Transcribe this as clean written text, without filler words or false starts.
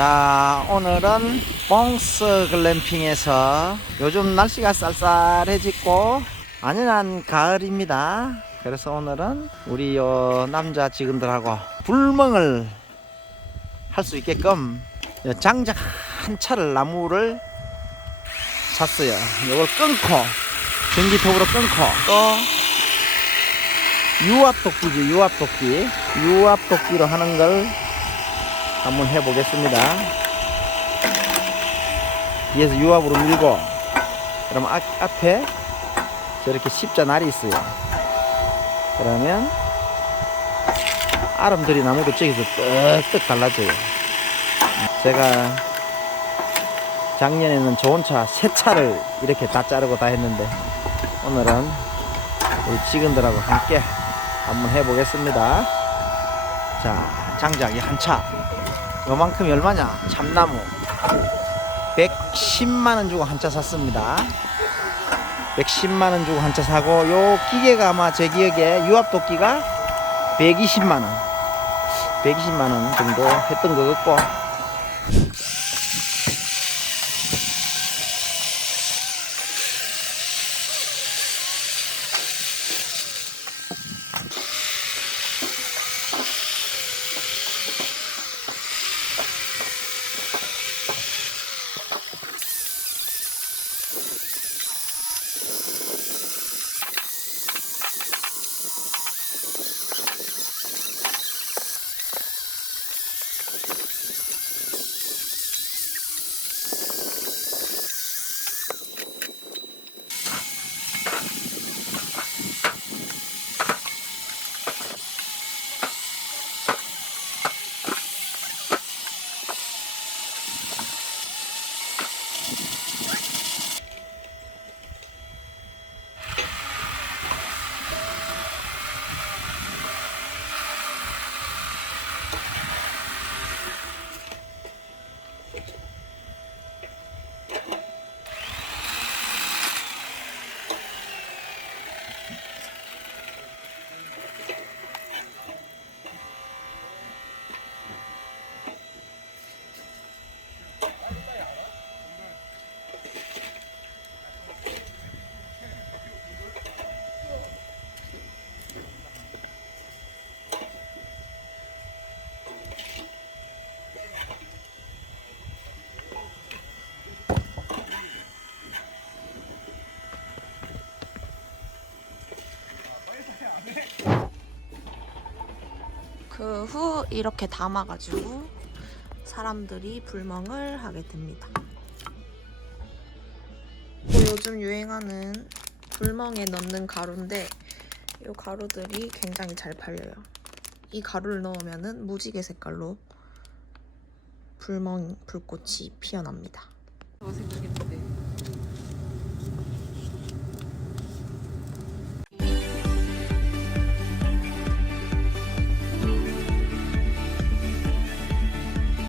자, 오늘은 뽕스 글램핑에서 요즘 날씨가 쌀쌀해지고 안연한 가을입니다. 그래서 오늘은 우리 남자 직원들하고 불멍을 할 수 있게끔 장작 한 차를 나무를 샀어요. 이걸 끊고 전기톱으로 끊고 또 유압도끼죠. 유압도끼로 하는 걸 한번 해보겠습니다. 뒤에서 유압으로 밀고, 그럼 앞에 저렇게 십자 날이 있어요. 그러면 아름드리 나무도 저기서 뜩뜩 달라져요. 제가 작년에는 좋은 차 3차를 이렇게 다 자르고 다 했는데 오늘은 우리 직원들하고 함께 한번 해보겠습니다. 자, 장작이 한 차. 요만큼이 얼마냐? 참나무 110만원 주고 한 차 샀습니다. 110만원 주고 한 차 사고, 요 기계가 아마 제 기억에 유압도끼가 120만원 정도 했던 것 같고, 그 후 이렇게 담아가지고 사람들이 불멍을 하게 됩니다. 요즘 유행하는 불멍에 넣는 가루인데 이 가루들이 굉장히 잘 팔려요. 이 가루를 넣으면은 무지개 색깔로 불꽃이 피어납니다. 어색하겠는데.